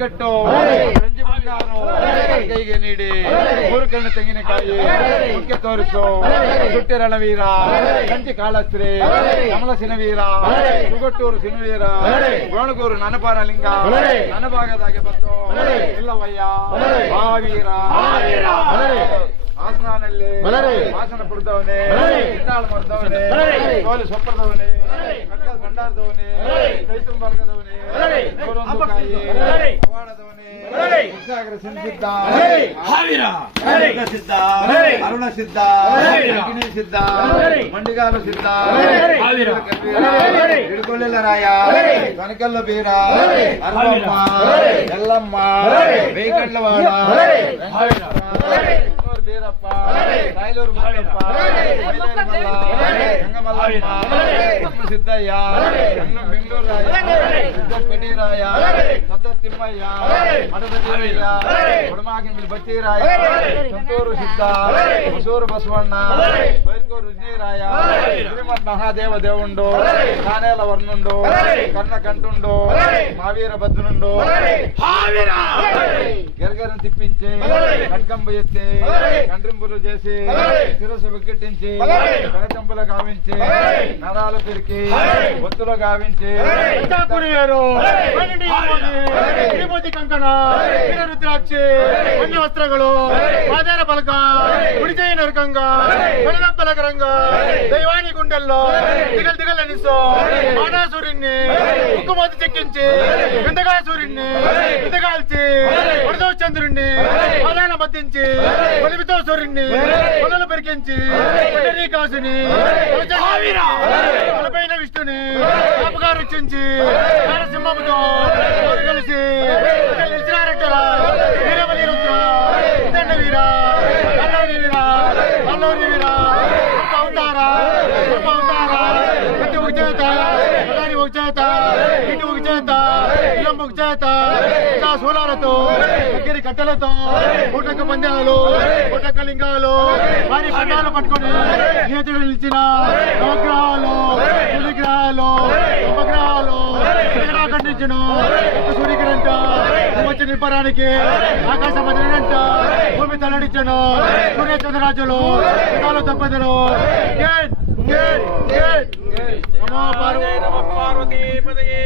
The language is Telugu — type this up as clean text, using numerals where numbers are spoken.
ಕಟ್ಟು ಸಂಜೆ ಬಂಗಾರು ಕೈಗೆ ನೀಡಿ ಮೂರು ಕಣ್ಣು ತೆಂಗಿನಕಾಯಿ ಮುಖ್ಯ ತೋರಿಸು ಸುಟ್ಟಿರಳ ವೀರ ಕಂಚಿ ಕಾಳಸ್ತ್ರಿ ಕಮಲ ಸಿನವೀರ ಸುಗಟ್ಟೂರು ಸಿನವೀರ ಗೋಣಗೂರು ನನಪಾನಲಿಂಗ ನನ್ನ ಭಾಗದಾಗೆ ಬಂದು ಇಲ್ಲವಯ್ಯ ಮಹಾವೀರ ಹಾಸನಲ್ಲಿ ಹಾಸನ ಪುರದವನೇ ಇದ್ದಾಳು ಮರದವನೇ ಕೋಲಿ ಸೊಪ್ಪರದವನೇ ಕಕ್ಕದ ಭಂಡಾರದವನೇ ಕೈ ತುಂಬರ್ಗದವನೇ ನೂರೊಂದು ಕಾಯಿ ಪವಾಡದವನೇ ಉತ್ಸಾಗರ ಸಿದ್ಧ ಸಿದ್ಧ ಅರುಣ ಸಿದ್ಧ ಅಗ್ನಿ ಸಿದ್ಧ ಮಂಡಿಗಾಲ ಸಿದ್ಧ ಹಿಡ್ಕೊಳ್ಳಿಲ್ಲ ರಾಯ ಕನಕಲ್ಲ ಬೀರ ಅಲ್ಲಮ್ಮ ಎಲ್ಲಮ್ಮ ಬೇಕಳ್ಳವಾಡ ಬೀರಪ್ಪ ರಾಯಲೂರು ಬಾಳಪ್ಪ ರಂಗಮಲ್ಲಮ್ಮ ಸಿದ್ದಯ್ಯ ಬೆಂಗಳೂರು ರಾಯ ಸಿದ್ದ ಪೆಟೀರಾಯ ಸದ್ದ ತಿಮ್ಮಯ್ಯ ಮಠದ ದೇವಯ್ಯ ಕೊಡಮಾಗಿನ ಬಚ್ಚೀರಾಯ ಸಂತೂರು ಸಿದ್ದ ಹೊಸೂರು ಬಸವಣ್ಣ ಬೈರ್ಕೂರು ರುಜ್ನೀರಾಯ ಶ್ರೀಮದ್ ಮಹಾದೇವ దేవుండు కానేల వర్ణుండు కర్ణ కంటుండు మావీర భద్రుండు గెరగరం తిప్పించి ఖడ్గంబు ఎత్తి కండ్రింపులు చేసి శిరస్సు వికెట్టించి కరచంపులు గావించి నరాలు పెరికి ఒత్తులు గావించి తిరుపతి కంకణ రుద్రాక్షి పుణ్య వస్త్రಗಳು పాదార పలక ఉడిచేయ నరకంగా కడగంపలకరంగా దైవాని గుండెల్లో దిగలు దిగలనిస్తూ మాటాసూర్యుణ్ణి ఉక్కుమోతి చెక్కించి విందగాసూర్యుణ్ణి విందగాల్చి వరదో చంద్రుణ్ణి పాదాల మద్దించి కొలిమితో సూర్యుణ్ణి కొలలు పెరికించి పుండరీకాసుని తలపైన విష్ణుని కాపుగా రుచించి నరసింహముతో కలిసి నిలిచినారట్టరా వీరమణి రుద్ర దండ వీర అల్లూరి వీర అల్లూరి వీర అవుతారా ప్రతి ఒక చేత ప్రధాని ఒక చేత ఇంటి ఒక చేత ఇల్లం ఒక చేత సోలాలతో దగ్గరి కట్టెలతో పూటక పందాలు పూటక లింగాలు వారి పండాలు పట్టుకొని నేతలు నిలిచిన నవగ్రహాలు పులిగ్రహాలు ఉపగ్రహాలు ఖండించిన సూర్యకిరంట వచ్చి నింపడానికి ఆకాశ మధ్యనంట భూమి తల్లడించను సూర్య చంద్రరాజులు దంపతులు నమో పార్వతీ పదయే